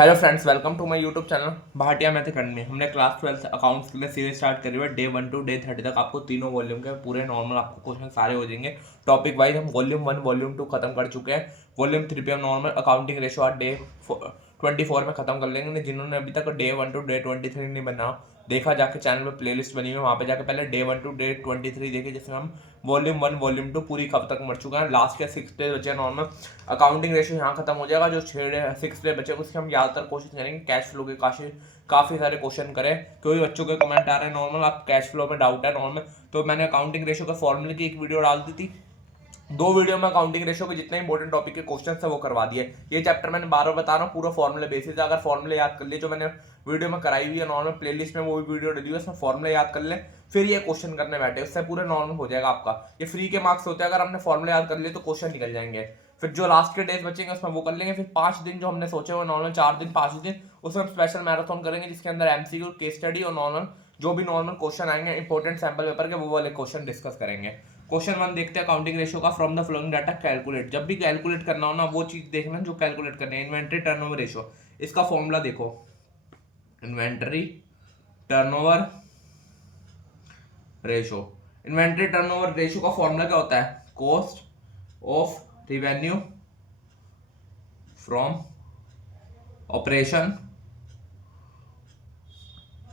Hello friends, welcome to my YouTube channel Bhatia math academy. हमने class 12 accounts के लिए series start करी हुई है। डे 1 टू डे 30 तक आपको तीनों वॉल्यूम के पूरे नॉर्मल आपको क्वेश्चन सारे हो जाएंगे। टॉपिक वाइज हम वॉल्यूम 1 वॉल्यूम 2 खत्म कर चुके हैं। वॉल्यूम 3 पे हम नॉर्मल अकाउंटिंग रेशो आज डे 24 में खत्म कर लेंगे। जिन्होंने अभी तक डे 1 टू डे 23 नहीं बना देखा, जाके चैनल पे प्लेलिस्ट बनी हुई है, वहाँ पे जाके पहले डे 1 टू डे 23 देखे, जिसमें हम वॉल्यूम 1 वॉल्यूम 2 पूरी कब तक मर चुका है। लास्ट के 6 डे बचे नॉर्मल अकाउंटिंग रेशियो यहाँ खत्म हो जाएगा। जो 6 डे बचे उसके हम ज़्यादातर कोशिश करेंगे कैश फ्लो के काफ़ी सारे क्वेश्चन करें, क्योंकि बच्चों के कमेंट आ रहे हैं नॉर्मल आप कैश फ्लो में डाउट है नॉर्मल। तो मैंने अकाउंटिंग रेशियो के फॉर्मूले की एक वीडियो डाल दी थी। 2 वीडियो में अकाउंटिंग रेशियो के जितने इंपॉर्टेंट टॉपिक के क्वेश्चन है वो करवा दिए। ये चैप्टर मैंने बार बार बता रहा हूँ, पूरा फॉर्मूले बेसिस है। अगर फॉर्मूले याद कर लिए जो मैंने वीडियो में कराई हुई है नॉर्मल प्लेलिस्ट में, वो भी वीडियो डली हुई है, उसमें फॉर्मूले याद कर ले, फिर ये क्वेश्चन करने बैठे, उससे पूरे नॉर्मल हो जाएगा आपका। ये फ्री के मार्क्स होते हैं, अगर हमने फॉर्मूले याद कर लिए तो क्वेश्चन निकल जाएंगे। फिर जो लास्ट के डेज बचेंगे उसमें वो कर लेंगे। फिर 5 दिन जो हमने सोचे हुए नॉर्मल 4 दिन 5 दिन, उसमें हम स्पेशल मैराथन करेंगे, जिसके अंदर एमसीक्यू, केस स्टडी और नॉर्मल जो भी नॉर्मल क्वेश्चन आएंगे इंपॉर्टेंट सैंपल पेपर के, वो वाले क्वेश्चन डिस्कस करेंगे। क्वेश्चन 1 देखते हैं अकाउंटिंग रेशियो का। From the flowing data calculate. जब भी कैलकुलेट करना हो ना, वो चीज देखना जो कैलकुलेट करनी है। इन्वेंट्री टर्नओवर रेशियो, इसका फॉर्मूला देखो। Inventory turnover ratio, inventory turnover ratio का फॉर्मूला क्या होता है? Cost of revenue from operation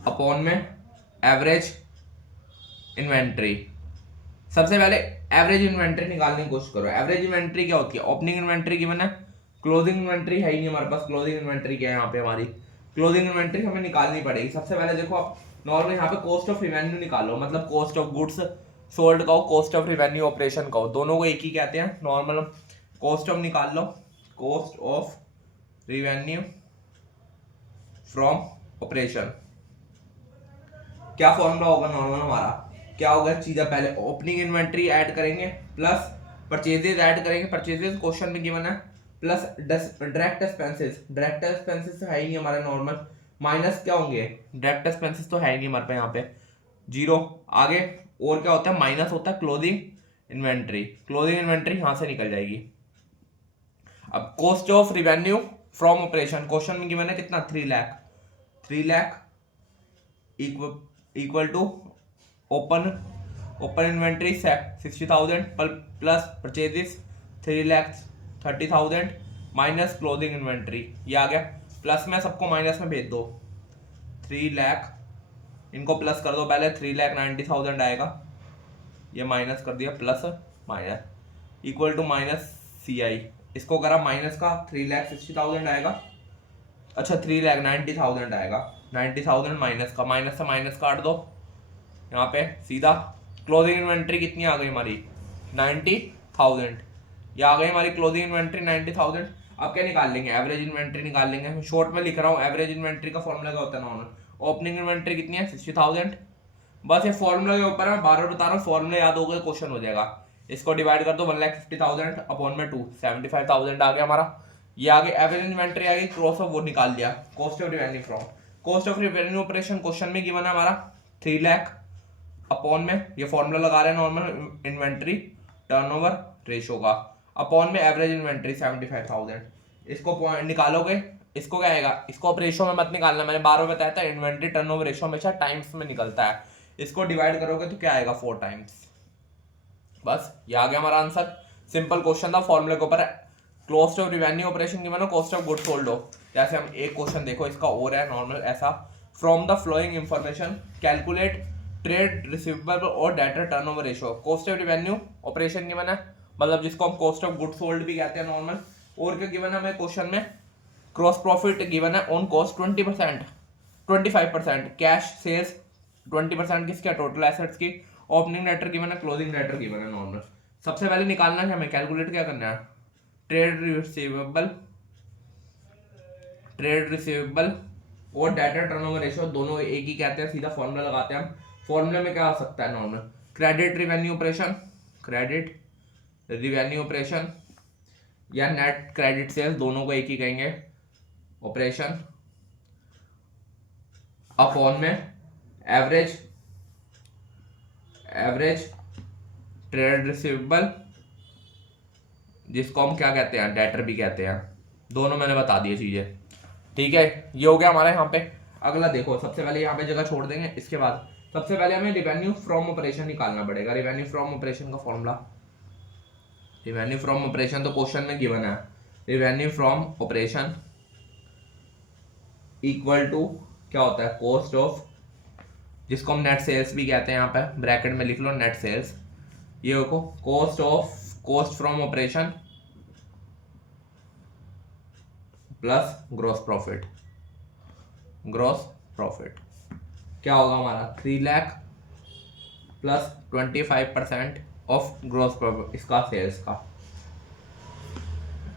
upon में एवरेज इन्वेंट्री। सबसे पहले एवरेज इन्वेंट्री निकालने की कोशिश करो। एवरेज इन्वेंट्री क्या होती है? ओपनिंग इन्वेंट्री गिवन है, क्लोजिंग इन्वेंट्री है ही नहीं हमारे पास। क्लोजिंग इन्वेंट्री क्या है यहाँ पे? हमारी क्लोजिंग इन्वेंट्री हमें निकालनी पड़ेगी। सबसे पहले देखो आप नॉर्मल यहाँ पे कॉस्ट ऑफ रिवेन्यू निकालो, मतलब कॉस्ट ऑफ गुड्स सोल्ड का हो, कॉस्ट ऑफ रिवेन्यू ऑपरेशन का हो, दोनों को एक ही कहते हैं नॉर्मल। कॉस्ट ऑफ निकाल लो, cost of revenue from operation. क्या फॉर्मूला होगा नॉर्मल हमारा? क्या होगा चीज़? पहले ओपनिंग इन्वेंट्री ऐड करेंगे प्लस परचेजेस ऐड करेंगे। परचेजेस क्वेश्चन में गिवन है, plus direct expenses. Direct expenses तो है ही नहीं हमारे नॉर्मल, माइनस क्या होंगे? डायरेक्ट एक्सपेंसेस तो है ही नहीं हमारे पे यहाँ पे, जीरो। आगे और क्या होता है? माइनस होता है क्लोजिंग इन्वेंट्री। क्लोजिंग इन्वेंट्री यहाँ से निकल जाएगी। अब cost of revenue from operation question में गिवन है कितना? 3 lakh. 3 lakh equal to open inventory 60,000 plus purchases 3,30,000 minus closing inventory. ये आ गया। प्लस में सबको माइनस में भेज दो। 3 लाख इनको प्लस कर दो पहले, 3,90,000 आएगा। ये माइनस कर दिया, plus minus equal to minus CI। इसको करा माइनस का, 3,60,000 आएगा। अच्छा 3,90,000 आएगा। 90,000 माइनस का, माइनस से माइनस काट दो यहाँ पे सीधा। क्लोजिंग इन्वेंट्री कितनी आ गई हमारी? 90,000। ये आ गई हमारी क्लोजिंग इन्वेंट्री 90,000। अब क्या निकाल लेंगे? एवरेज इन्वेंट्री निकाल लेंगे। मैं शॉर्ट में लिख रहा हूँ। एवरेज इन्वेंट्री का फॉर्मूला क्या होता है नॉर्मल? ओपनिंग इन्वेंट्री कितनी है? 60,000। बस ये फॉर्मूला के ऊपर मैं बार बार बता रहा हूँ, फॉर्मूला याद हो गए क्वेश्चन हो जाएगा। इसको डिवाइड कर दो 1,50,000 अपॉन में 2, 75,000 आ गया हमारा। ये आगे एवरेज इन्वेंट्री आ गई, क्रॉस ऑफ वो निकाल दिया, cost of revenue from. Cost of revenue operation question में गिवन है हमारा 3 लाख अपॉन में, ये फॉर्मूला लगा रहे हैं नॉर्मल इन्वेंट्री टर्नओवर रेशियो का, अपॉन में एवरेज इन्वेंट्री 75,000। इसको पॉइंट निकालोगे, इसको क्या आएगा? इसको आप रेशियो में मत निकालना, मैंने बार बार बताया था इन्वेंट्री टर्नओवर रेशियो हमेशा टाइम्स में निकलता है। इसको डिवाइड करोगे तो क्या आएगा? 4 टाइम्स। बस ये आ गया हमारा आंसर। सिंपल क्वेश्चन था, फॉर्मूले के ऊपर कॉस्ट ऑफ रिवेन्यू ऑपरेशन की मानो कॉस्ट ऑफ गुड्स सोल्ड हो। जैसे हम एक क्वेश्चन देखो, इसका और है नॉर्मल ऐसा। From the following information calculate trade receivable और debtor turnover ratio. Cost of revenue operation given है, मतलब जिसको हम कॉस्ट ऑफ गुड्स सोल्ड भी कहते हैं नॉर्मल। और क्या गिवन है हमें क्वेश्चन में? क्रॉस प्रॉफिट गिवन है ऑन कॉस्ट 20%, 25% कैश सेल्स 20% किसके? टोटल एसेट्स की। ओपनिंग डेटर गिवन है, क्लोजिंग डेटर गिवन है नॉर्मल। सबसे पहले निकालना है हमें, कैलकुलेट क्या करना है? ट्रेड रिसीवेबल और डेटर टर्नओवर रेशियो दोनों एक ही कहते हैं, सीधा फॉर्मूला लगाते हैं हम। फॉर्मूले में क्या आ सकता है normal? Credit revenue operation, credit revenue operation या नेट क्रेडिट सेल्स, दोनों को एक ही कहेंगे ऑपरेशन, अपॉन में एवरेज ट्रेड रिसीवेबल, जिसको हम क्या कहते हैं? डेटर भी कहते हैं। दोनों मैंने बता दिए चीजें। ठीक है, ये हो गया हमारा यहाँ पे। अगला देखो, सबसे पहले यहाँ पे जगह छोड़ देंगे, इसके बाद सबसे पहले हमें रिवेन्यू फ्रॉम ऑपरेशन निकालना पड़ेगा। रिवेन्यू फ्रॉम ऑपरेशन का फॉर्मूला, रिवेन्यू फ्रॉम ऑपरेशन तो क्वेश्चन में गिवन है, revenue from operation equal to क्या होता है, कॉस्ट ऑफ, जिसको हम नेट सेल्स भी कहते हैं, यहाँ पे ब्रैकेट में लिख लो नेट सेल्स। ये देखो cost from operation plus gross profit. Gross profit क्या होगा हमारा, 3 lakh plus 25% of gross profit, इसका सेल्स का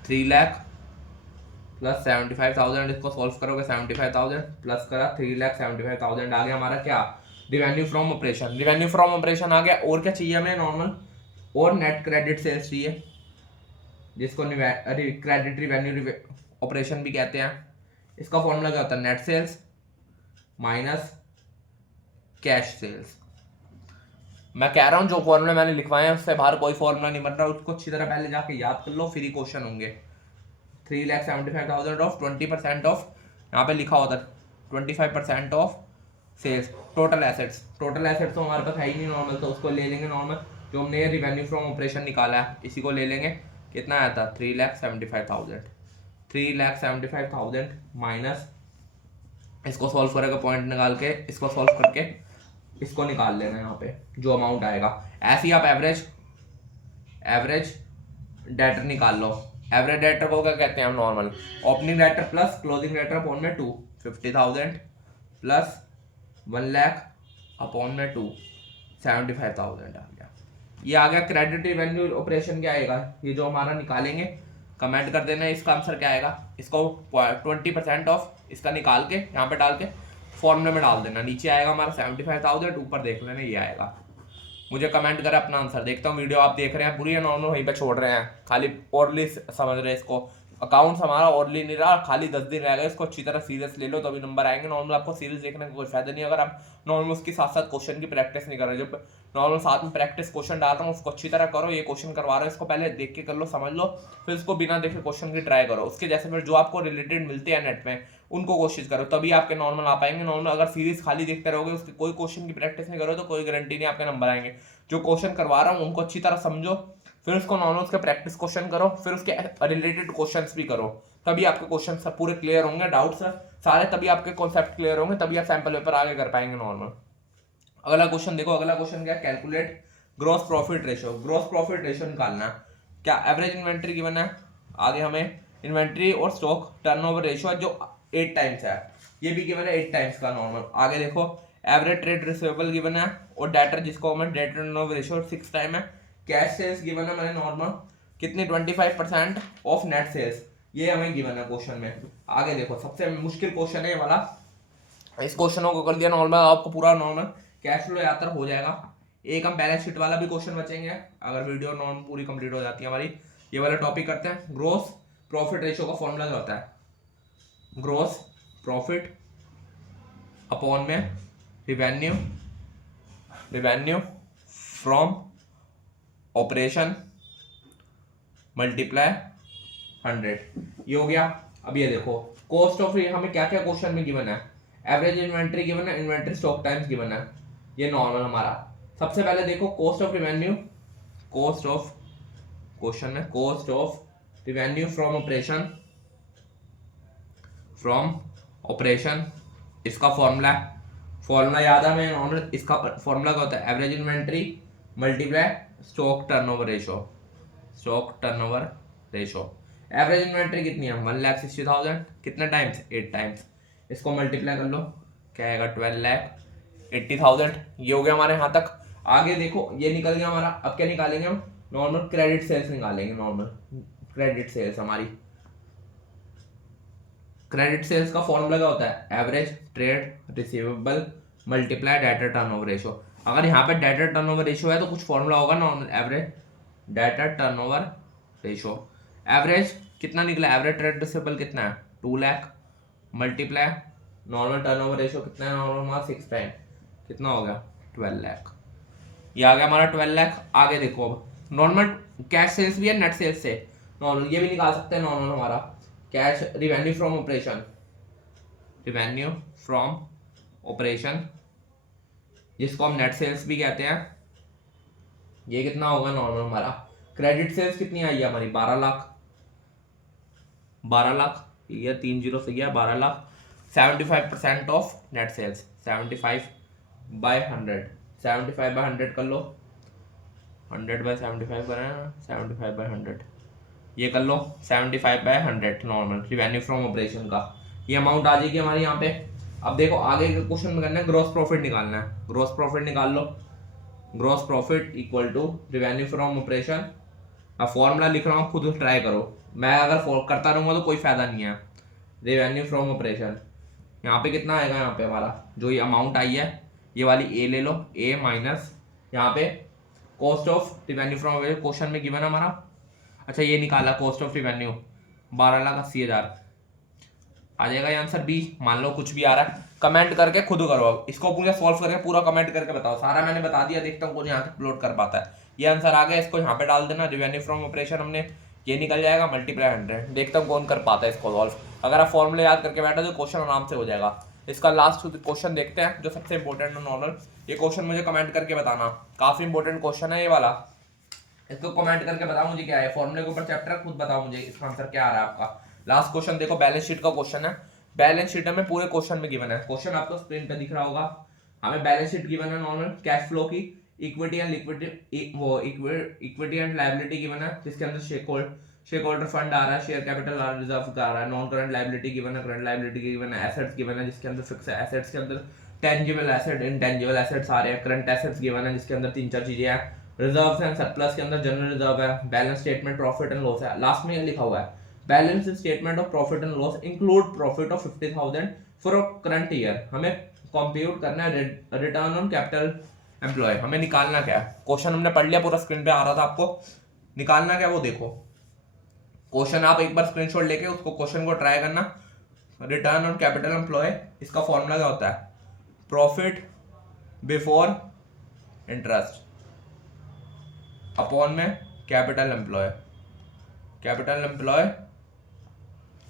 3 लाख प्लस 75,000, इसको सॉल्व करोगे 75,000 प्लस करा 3,75,000 आ गया हमारा क्या, revenue from operation. Revenue from operation आ गया, और क्या चाहिए हमें नॉर्मल, और नेट क्रेडिट सेल्स चाहिए, जिसको क्रेडिट रिवेन्यू ऑपरेशन भी कहते हैं। इसका फॉर्मूला क्या होता है, net sales minus cash sales. मैं कह रहा हूँ जो फॉर्मूला मैंने लिखवाए हैं उससे बाहर कोई फॉर्मूला नहीं बन रहा, उसको अच्छी तरह पहले जाके याद कर लो, फिर ही क्वेश्चन होंगे। 3,75,000 ऑफ 20% ऑफ, यहाँ पे लिखा होता है 25% of sales. Total assets, total assets तो हमारे पास है ही नहीं नॉर्मल, तो उसको ले लेंगे नॉर्मल, जो हमने रिवेन्यू फ्रॉम ऑपरेशन निकाला है इसी को ले लेंगे। कितना आया था, 3,75,000। 3,75,000 माइनस, इसको सॉल्व करेगा पॉइंट निकाल के, इसको सॉल्व करके इसको निकाल लेना यहाँ पे जो अमाउंट आएगा। ऐसे ही आप एवरेज डेटर निकाल लो। एवरेज डेटर को क्या कहते हैं हम, normal opening debtor plus closing debtor upon में 2, 50,000 प्लस 1 लाख अपॉन में 2, 75,000 आ गया। ये आ गया क्रेडिट रिवेन्यू ऑपरेशन। क्या आएगा, ये जो हमारा निकालेंगे कमेंट कर देना इसका आंसर क्या आएगा। इसको 20% ऑफ इसका निकाल के यहाँ पे डाल के फॉर्मूले में डाल देना, नीचे आएगा हमारा 75,000, ऊपर देख लेना ये आएगा। मुझे कमेंट करें अपना आंसर, देखता हूँ वीडियो आप देख रहे हैं पूरी है नॉर्मल वहीं पे छोड़ रहे हैं, खाली ओरली समझ रहे हैं इसको। अकाउंट्स हमारा ओरली नहीं रहा, खाली 10 दिन रह गए, इसको अच्छी तरह सीरियस ले लो तभी नंबर आएंगे। नॉर्मल आपको सीरीज देखने का कोई फायदा नहीं अगर आप नॉर्मल उसके साथ साथ क्वेश्चन की प्रैक्टिस नहीं कर रहे। जब नॉर्मल साथ में प्रैक्टिस क्वेश्चन डाल रहा हूँ उसको अच्छी तरह करो, ये क्वेश्चन करवा रहा है इसको पहले देख के कर लो, समझ लो, फिर इसको बिना देखे क्वेश्चन की ट्राई करो। उसके जैसे फिर जो आपको रिलेटेड मिलते हैं नेट में उनको कोशिश करो, तभी आपके नॉर्मल आ पाएंगे। नॉर्मल अगर सीरीज खाली देखते रहोगे, उसकी कोई क्वेश्चन की प्रैक्टिस नहीं करो तो कोई गारंटी नहीं आपके नंबर आएंगे। जो क्वेश्चन करवा रहा हूँ उनको अच्छी तरह समझो, फिर उसको नॉर्मल उसके प्रैक्टिस क्वेश्चन करो, फिर उसके रिलेटेड क्वेश्चंस भी करो, तभी आपके क्वेश्चन सब पूरे क्लियर होंगे, डाउट्स सारे, तभी आपके कॉन्सेप्ट क्लियर होंगे, तभी आप सैंपल पेपर आगे कर पाएंगे नॉर्मल। अगला क्वेश्चन देखो, अगला क्वेश्चन क्या, calculate gross profit ratio. Gross profit ratio निकालना है। क्या एवरेज इन्वेंट्री गिवन है, आगे हमें इन्वेंट्री और स्टॉक टर्नओवर रेशियो जो 8 टाइम्स है, ये भी गिवन है 8 टाइम्स का नॉर्मल। आगे देखो एवरेज ट्रेड रिसीवेबल गिवन है, और डेटर जिसको हमें डेटर टर्नओवर रेशियो 6 टाइम है। कैश सेल्स गिवन है मैंने नॉर्मल कितनी, 25% ऑफ नेट सेल्स, ये हमें गिवन है क्वेश्चन में। आगे देखो सबसे मुश्किल क्वेश्चन है ये वाला, इस क्वेश्चनों को कर दिया नॉर्मल, आपको पूरा नॉर्मल कैश फ्लो यात्रा हो जाएगा। एक हम बैलेंस शीट वाला भी क्वेश्चन बचेंगे अगर वीडियो नॉर्मल पूरी कंप्लीट हो जाती है हमारी। ये वाला टॉपिक करते हैं। ग्रॉस प्रॉफिट रेशियो का फॉर्मूला क्या होता है, ग्रॉस प्रॉफिट अपॉन में रिवेन्यू फ्रॉम ऑपरेशन मल्टीप्लाई 100, ये हो गया। अब ये देखो कॉस्ट ऑफ, हमें क्या क्या क्वेश्चन में गिवन है, एवरेज इन्वेंट्री गिवन है, इन्वेंट्री स्टॉक टाइम्स गिवन है, ये नॉर्मल हमारा। सबसे पहले देखो cost of revenue, cost of, question में cost of revenue from operation, इसका फॉर्मूला याद है हमें नॉर्मल, इसका फॉर्मूला क्या होता है, average inventory multiply stock turnover ratio. Average inventory कितनी है, 1,60,000, कितने टाइम्स, 8 टाइम्स, इसको मल्टीप्लाई कर लो क्या आएगा, 12,80,000। ये हो गया हमारे यहाँ तक। आगे देखो ये निकल गया हमारा। अब क्या निकालेंगे हम, नॉर्मल क्रेडिट सेल्स निकालेंगे। नॉर्मल क्रेडिट सेल्स हमारी, क्रेडिट सेल्स का फॉर्मूला क्या होता है, average trade receivable multiply debtor turnover ratio. अगर यहाँ पे डेटर टर्नओवर रेशियो है तो कुछ फॉर्मूला होगा normal, average debtor turnover ratio. Average कितना निकला, एवरेज ट्रेड रिसीवेबल कितना है, 2 lakh multiply normal turnover ratio कितना है, नॉर्मल हमारा 6 टाइम, कितना हो गया, 12 लाख। ये आ गया हमारा 12 लाख। आगे देखो अब नॉर्मल कैश सेल्स भी है नेट सेल्स से, नॉर्मल ये भी निकाल सकते हैं नॉर्मल हमारा cash revenue from operation. Revenue from operation, जिसको हम नेट सेल्स भी कहते हैं, ये कितना होगा नॉर्मल हमारा। क्रेडिट सेल्स कितनी आई है हमारी 12 लाख, 12 लाख, ये 3 जीरो से गया 12 लाख। 75% ऑफ नेट सेल्स, 75/100, 75/100 कर लो, 100/75 करें ना, 75/100 ये कर लो, 75/100 नॉर्मल रिवेन्यू फ्रॉम ऑपरेशन का ये अमाउंट आ जाएगी हमारी यहाँ पे। अब देखो आगे के क्वेश्चन में करना है ग्रॉस प्रॉफिट निकालना है, ग्रॉस प्रॉफिट निकाल लो। Gross profit equal to revenue from operation. अब फॉर्मूला लिख रहा हूँ, खुद ट्राई करो, मैं अगर करता रहूँगा तो कोई फायदा नहीं है। रिवेन्यू फ्रॉम ऑपरेशन यहाँ पे कितना आएगा, यहाँ पे हमारा जो ये अमाउंट आई है ये वाली ए ले लो, ए माइनस यहाँ पे cost of revenue from operation question में गिवन है हमारा। अच्छा ये निकाला कॉस्ट ऑफ रिवेन्यू 12,80,000 आ जाएगा ये आंसर बी। मान लो कुछ भी आ रहा है, कमेंट करके खुद करो, अब इसको पूरा सॉल्व करके पूरा कमेंट करके बताओ। सारा मैंने बता दिया, देखता हूँ कौन यहाँ तक अपलोड कर पाता है। ये आंसर आ गया, इसको यहाँ पे डाल देना, रिवेन्यू फ्रॉम ऑपरेशन हमने ये निकल जाएगा मल्टीप्लाई 100। देखता हूँ कौन कर पाता है इसको सॉल्व। अगर आप फॉर्मूले याद करके बैठे तो क्वेश्चन आराम से हो जाएगा। इसका लास्ट क्वेश्चन देखते हैं जो सबसे इंपॉर्टेंट है नॉर्मल। ये क्वेश्चन मुझे कमेंट करके बताना, काफी इंपॉर्टेंट क्वेश्चन है ये वाला। इसको कमेंट करके बताओ मुझे क्या है, फॉर्मूले के ऊपर चैप्टर खुद बताओ मुझे इसका आंसर क्या आ रहा है आपका। लास्ट क्वेश्चन देखो, बैलेंस शीट का क्वेश्चन है। बैलेंस शीट हमें पूरे क्वेश्चन में गिवन है, क्वेश्चन आपको स्क्रीन पे दिख रहा होगा। हमें बैलेंस शीट गिवन है नॉर्मल, कैश फ्लो की इक्विटी एंड लिक्विडिटी, वो इक्विटी एंड लायबिलिटी गिवन है, जिसके अंदर शेयर होल्डर फंड आ रहा है, शेयर कैपिटल आ रहा है, रिजर्व का आ रहा है, नॉन करंट लायबिलिटी गिवन है, करंट लायबिलिटी गिवन है, एसेट्स गिवन है जिसके अंदर फिक्स एसेट्स के अंदर टेंजिबल एसेट, इनटेंजिबल एसेट्स आ रहे हैं, करंट एसेट्स गिवन है जिसके अंदर 3-4 चीजें हैं, रिजर्व्स एंड सरप्लस के अंदर जनरल रिजर्व है, balance statement profit and loss है। लास्ट में ये लिखा हुआ है balance statement of profit and loss include profit of 50,000 for current year. हमें कंप्यूट करना है रिटर्न ऑन कैपिटल एम्प्लॉय। हमें निकालना क्या है, क्वेश्चन हमने पढ़ लिया, पूरा स्क्रीन पे आ रहा था, आपको निकालना क्या वो देखो। क्वेश्चन आप एक बार स्क्रीनशॉट लेके उसको क्वेश्चन को ट्राई करना। रिटर्न ऑन कैपिटल एम्प्लॉय, इसका फॉर्मूला क्या होता है, प्रॉफिट बिफोर इंटरेस्ट अपॉन में capital employ, capital employ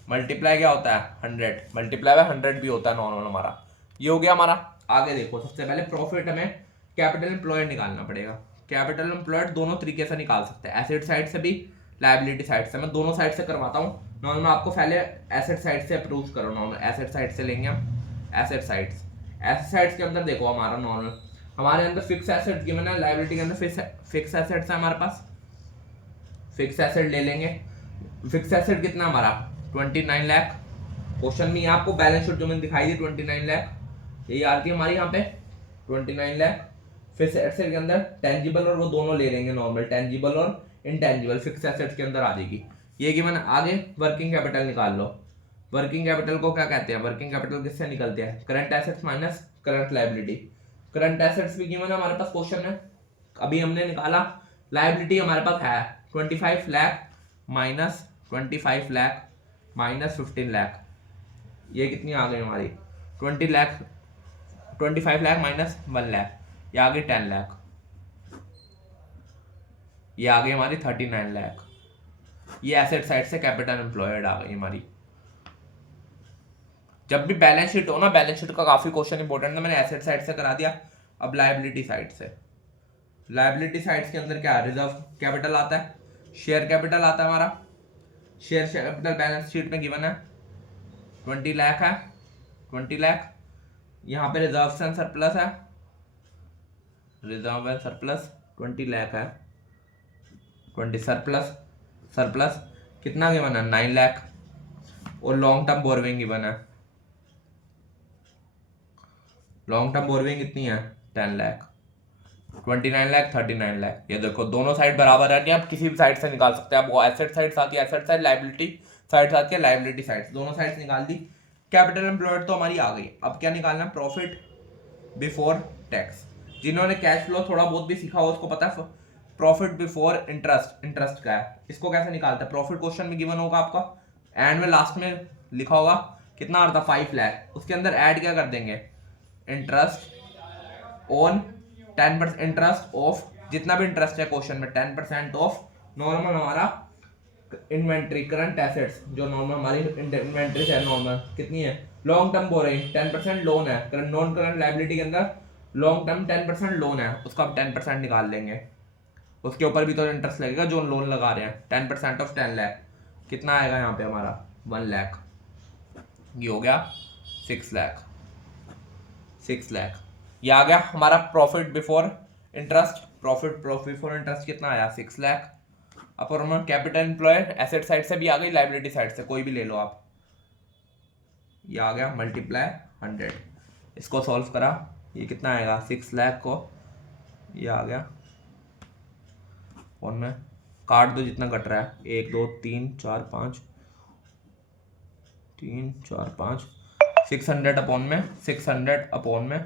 multiply क्या होता है 100, मल्टीप्लाई बाय 100 भी होता है नॉर्मल हमारा। ये हो गया हमारा। आगे देखो, सबसे पहले प्रॉफिट हमें कैपिटल एम्प्लॉयड निकालना पड़ेगा। कैपिटल एम्प्लॉयड दोनों तरीके से निकाल सकते हैं, एसेट साइड से भी लायबिलिटी साइड से। मैं दोनों साइड से करवाता हूँ नॉर्मल, आपको पहले एसेट साइड से अप्रोच करो। नॉर्मल एसेट साइड से लेंगे हम, एसेट साइड्स। एसेट साइड्स के अंदर देखो हमारा नॉर्मल, हमारे अंदर फिक्स एसेट्स गिवन है, लायबिलिटी के अंदर फिक्स एसेट्स है हमारे पास, फिक्स एसेट ले लेंगे। फिक्स एसेट कितना हमारा 29 लाख। क्वेश्चन में आपको बैलेंस शीट जो मैंने दिखाई दी 29 लाख, यही आती है हमारी यहाँ पे 29 लाख। फिक्स एसेट के अंदर टेंजिबल और वो दोनों ले लेंगे नॉर्मल, टेंजिबल और इनटेंजिबल फिक्स एसेट्स के अंदर आ जाएगी ये कि मैंने। आगे वर्किंग कैपिटल निकाल लो। वर्किंग कैपिटल को क्या कहते हैं, वर्किंग कैपिटल किससे निकलते हैं, current assets minus current liability. Current assets भी गिवन है हमारे पास क्वेश्चन में, अभी हमने निकाला। लायबिलिटी हमारे पास है 25 लाख माइनस 25 लाख माइनस 15 लाख, ये कितनी आ गई हमारी 20 लाख, 25 लाख माइनस 1 लाख, ये आ गई 10 लाख, ये आ गई हमारी 39 लाख। ये एसेट साइड से कैपिटल एम्प्लॉयड आ गई हमारी। जब भी बैलेंस शीट हो ना, बैलेंस शीट का काफी क्वेश्चन इंपॉर्टेंट है, मैंने एसेट साइड से करा दिया। अब लायबिलिटी साइड से, लायबिलिटी साइड्स के अंदर क्या है, रिजर्व कैपिटल आता है, शेयर कैपिटल आता है हमारा। शेयर कैपिटल बैलेंस शीट में गिवन है 20 लाख है, 20 लाख। यहाँ पे रिजर्व एंड सरप्लस है, रिजर्व एंड सरप्लस 20 लाख है, 20 सरप्लस, सरप्लस कितना गिवन है 9 लाख। और लॉन्ग टर्म बोरविंग गिवन है, लॉन्ग टर्म बोरविंग कितनी है 10 लाख, 29 लाख 39 लाख। ये देखो दोनों साइड बराबर है, आप किसी भी साइड से निकाल सकते हैं। आपको एसेट साइड आती है एसेट साइड, लायबिलिटी साइड आती है लायबिलिटी साइड, दोनों साइड निकाल दी। कैपिटल एम्प्लॉयड तो हमारी आ गई। अब क्या निकालना है, प्रॉफिट बिफोर टैक्स। जिन्होंने कैश फ्लो थोड़ा बहुत भी सीखा हो उसको पता है प्रॉफिट बिफोर इंटरेस्ट, इंटरेस्ट का है। इसको कैसे निकालते हैं, प्रॉफिट क्वेश्चन में गिवन होगा आपका, एंड में लास्ट में लिखा होगा कितना आता है 5 लाख, उसके अंदर ऐड क्या कर देंगे, इंटरेस्ट ऑन 10% इंटरेस्ट ऑफ, जितना भी इंटरेस्ट है क्वेश्चन में 10% ऑफ नॉर्मल हमारा इन्वेंट्री करंट एसेट्स। जो नॉर्मल हमारी इन्वेंट्री है नॉर्मल कितनी है लॉन्ग टर्म बोरिंग 10% लोन है, करंट नॉन करंट लायबिलिटी के अंदर लॉन्ग टर्म 10% लोन है, उसका 10% निकाल लेंगे। उसके ऊपर भी तो इंटरेस्ट लगेगा जो लोन लगा रहे हैं। 10% ऑफ 10 लाख कितना आएगा यहाँ पे हमारा 1 लाख, ये हो गया 6 लाख। 6 लाख ये आ गया हमारा profit before interest. Profit before interest कितना आया 6 लाख। अब कैपिटल एम्प्लॉयड एसेट साइड से भी आ गई, लाइबिलिटी साइड से कोई भी ले लो आप, ये आ गया मल्टीप्लाई 100। इसको सॉल्व करा, ये कितना आएगा 6 लाख को, ये आ गया और में काट दो जितना कट रहा है, 1 2 3 4 5 3 4 5 600 अपॉन में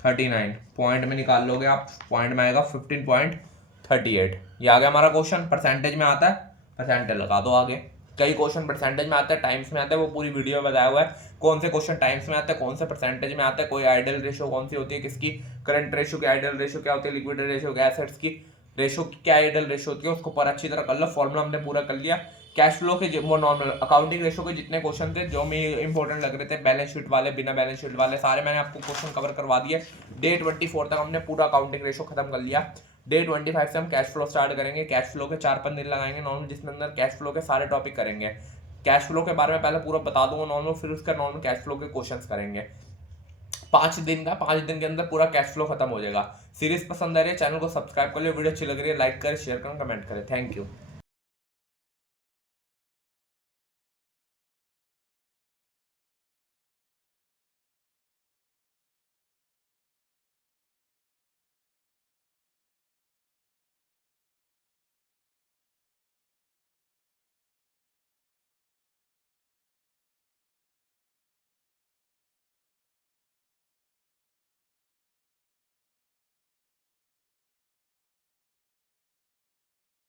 39 पॉइंट में निकाल लोगे आप, पॉइंट में आएगा 15.38। ये आ गया हमारा क्वेश्चन। परसेंटेज में आता है, परसेंटेज लगा दो आगे। कई क्वेश्चन परसेंटेज में आते हैं, टाइम्स में आते हैं, वो पूरी वीडियो में बताया हुआ है कौन से क्वेश्चन टाइम्स में आते हैं, कौन से परसेंटेज में आते हैं, कोई आइडियल रेशियो कौन सी होती है किसकी, करंट रेशियो की आइडियल रेशियो क्या होती है, लिक्विडिटी रेशियो क्या, एसेट्स की रेशियो क्या आइडियल रेशियो होती है, उसको पर अच्छी तरह कर लो। फॉर्मूला हमने पूरा कर लिया। कैश फ्लो के वो नॉर्मल अकाउंटिंग रेशियो के जितने क्वेश्चन थे जो में इंपॉर्टेंट लग रहे थे, बैलेंस शीट वाले, बिना बैलेंस शीट वाले, सारे मैंने आपको क्वेश्चन कवर करवा दिए। डे 24 तक हमने पूरा अकाउंटिंग रेशियो खत्म कर लिया। डे 25 से हम कैश फ्लो स्टार्ट करेंगे। कैश फ्लो के 4-5 दिन लगाएंगे नॉर्मल, जिसमें अंदर कैश फ्लो के सारे टॉपिक करेंगे। कैश फ्लो के बारे में पहले पूरा बता दूंगा नॉर्मल, फिर उसका नॉर्मल कैश फ्लो के क्वेश्चंस करेंगे। 5 दिन के अंदर पूरा कैश फ्लो खत्म हो जाएगा। सीरीज पसंद आ रही है, चैनल को सब्सक्राइब कर लियो, वीडियो अच्छी लग रही है लाइक करें, शेयर करें, कमेंट करें। Thank you.